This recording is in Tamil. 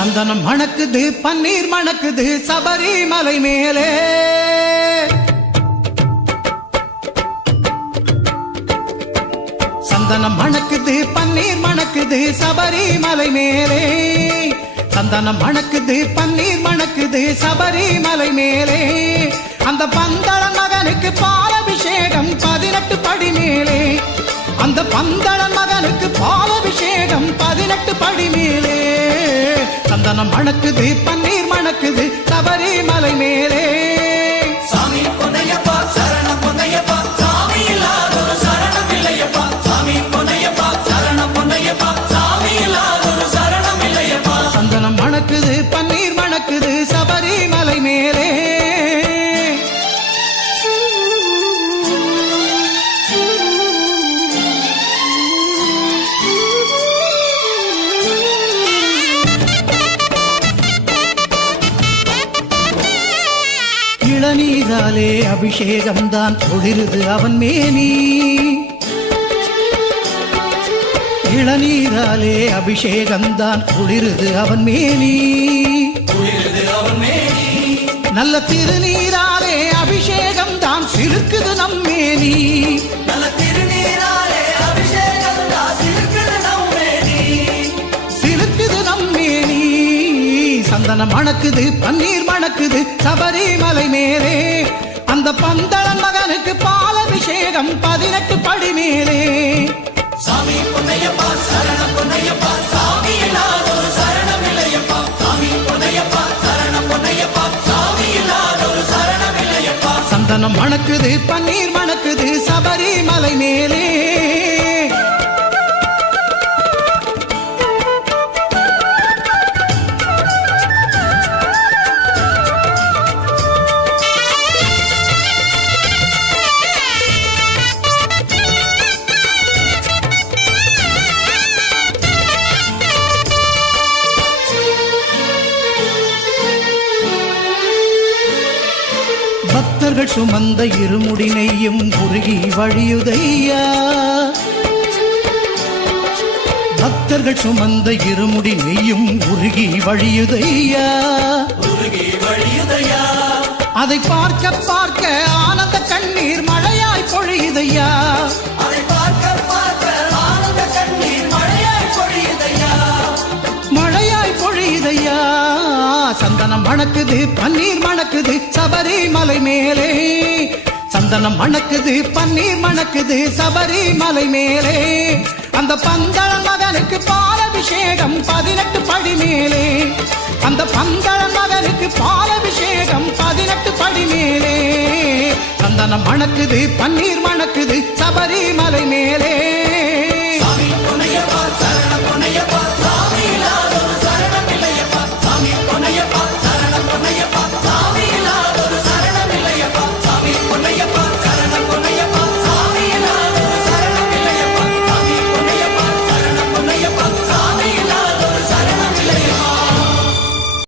சந்தனம் மணக்குது பன்னீர் மணக்குது சபரிமலை மேலே சந்தனம் மணக்குது பன்னீர் மணக்குது சபரிமலை மேலே சந்தனம் மணக்குது பன்னீர் மணக்குது சபரிமலை மேலே. அந்த பந்தள மகனுக்கு பா சந்தனம் மணக்குது பன்னீர் மணக்குது சபரிமலை மேலே. சாமி பொன்னையப்பா சரணம் பொன்னையப்பா. சாமி இல்லாதொரு சரணம் இல்லையப்பா. சாமி பொன்னையப்பா சரணம் பொன்னையப்பா. சாமி இல்லாதொரு சரணம் இல்லையப்பா. சந்தனம் மணக்குது பன்னீர் மணக்குது இளநீராலே அபிஷேகம் தான் குளிருது அவன் மேனி. இளநீராலே அபிஷேகம் தான் குளிருது அவன் மேனி. அவன் மேனி நல்ல திருநீராலே அபிஷேகம் தான் சிறுக்குது நம்மேனி நல்ல மணக்குது பன்னீர் மணக்குது சபரிமலை மேலே அந்த பந்தளன் மகனுக்கு பாலபிஷேகம் பதினெட்டு படி மேலே. சாமி பொன்னையப்பா சரணம் பொன்னையப்பா. சாமி இல்லாதொரு சரணம் இல்லையப்பா. சாமி பொன்னையப்பா சரணம் பொன்னையப்பா. சாமி இல்லாதொரு சரணம் இல்லையப்பா. சந்தனம் மணக்குது பன்னீர் மணக்குது சபரிமலை மேலே. பக்தர்கள் சுமந்த இருமுடினையும் உருகி வழியுதையா? பக்தர்கள் சுமந்த இருமுடி நெய்யும் உருகி வழியுதையா? அதை பார்க்க பார்க்க ஆனந்த சந்தனம் மணக்குது பன்னீர் மணக்குது சபரிமலை மேலே சந்தனம் மணக்குது பன்னீர் மணக்குது சபரிமலை மேலே அந்த பந்தள மகனுக்கு பாலபிஷேகம் பதினெட்டு படி மேலே. அந்த பந்தள மகனுக்கு பாலபிஷேகம் பதினெட்டு படி மேலே. சந்தனம் மணக்குது பன்னீர் மணக்குது சபரிமலை மேலே.